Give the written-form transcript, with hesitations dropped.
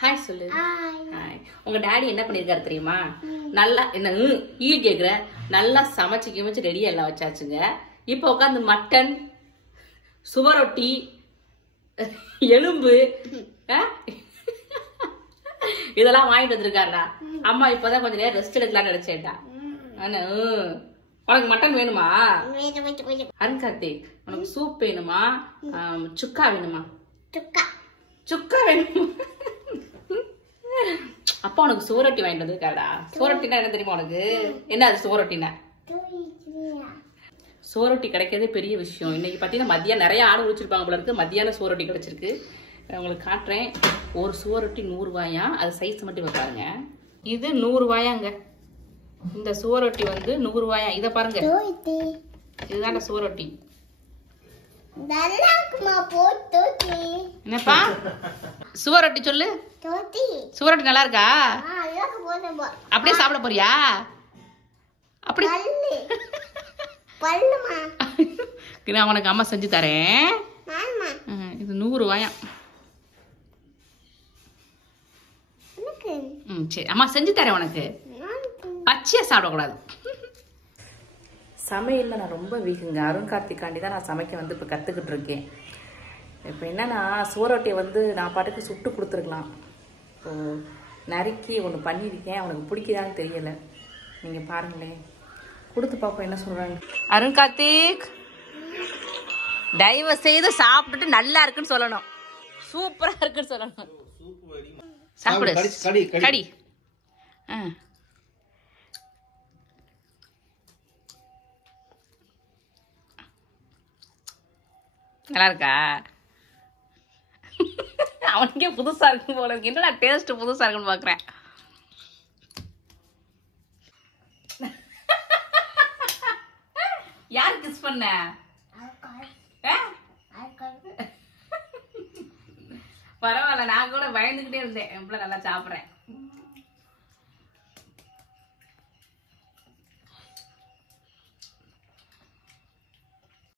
Hi சொல்லு. Hi. உங்க daddy என்ன பண்ணிருக்காரு தெரியுமா? நல்லா என்ன ஈ கேக்குற, நல்லா சமைச்சு கிமைச்சு ரெடியா எல்லாம் வச்சாச்சுங்க. இப்ப உட்காந்து மட்டன், சுவரொட்டி, எலும்பு இதெல்லாம் வாங்கிட்டு வந்திருக்காருடா. அம்மா இப்பதான் கொஞ்ச நேரம் ரெஸ்ட் எடுக்கலாம்னு நினைச்சேன்டா. உனக்கு மட்டன் வேணுமா? அருண் கார்த்திக், உனக்கு சூப் வேணுமா? சுக்கா வேணுமா? சுக்கா வேணுமா? அப்பா உனக்கு சோரொட்டி வாங்கிட்டு வந்திருக்காடா. சோரொட்டினா என்ன தெரியுமா உனக்கு? என்ன அது சோரொட்டினா? சோரொட்டி கிடைக்கிறதே பெரிய விஷயம். இன்னைக்கு பாத்தீங்கன்னா மதியம் நிறைய ஆடு உழிச்சிருப்பாங்க போல இருக்கு. மத்தியான சோரொட்டி கிடைச்சிருக்கு. உங்களுக்கு காட்டுறேன். ஒரு சோரொட்டி 100 ரூபாயா. அது சைஸ் மட்டும் பாருங்க. இது 100 ரூபாயாங்க. இந்த சோரொட்டி வந்து 100 ரூபாயா. இத பாருங்க, இதுதான் சோரொட்டி. என்னப்பா சுவரொட்டி சொல்லு. சுவரொட்டி நல்லா இருக்கா? அப்படியே சாப்பிட போறியா? அப்படி நான் உனக்கு அம்மா செஞ்சு தரேன். இது 100 ரூபாயா. சரி அம்மா செஞ்சு தரேன் உனக்கு. பச்சையா சாப்பிடக்கூடாது. சமையல்ல நான் ரொம்ப வீக்குங்க. அருண் கார்த்திகாண்டி தான் நான் சமைக்க வந்து இப்போ கற்றுக்கிட்டு இருக்கேன். இப்போ என்னன்னா சோரொட்டியை வந்து நான் பாட்டுக்கு சுட்டு கொடுத்துருக்கலாம். இப்போ நறுக்கி ஒன்று பண்ணியிருக்கேன். அவனுக்கு பிடிக்குதான்னு தெரியலை. நீங்கள் பாருங்களேன், கொடுத்து பார்ப்போம் என்ன சொல்கிறாங்க. அருண் கார்த்திக், தயவு செய்து சாப்பிட்டுட்டு நல்லா இருக்குன்னு சொல்லணும். சூப்பராக இருக்குன்னு சொல்லணும். சாப்பிடு, கடி. நல்லா இருக்கா? அவனுக்கே புதுசா இருக்கு போல இருக்கு. என்னடா டேஸ்ட் புதுசா இருக்குன்னு பாக்குறேன். யார் கிஸ் பண்ண? பரவாயில்ல, நான் கூட பயந்துகிட்டே இருந்தேன். எவ்வளவு நல்லா சாப்பிடுறேன்.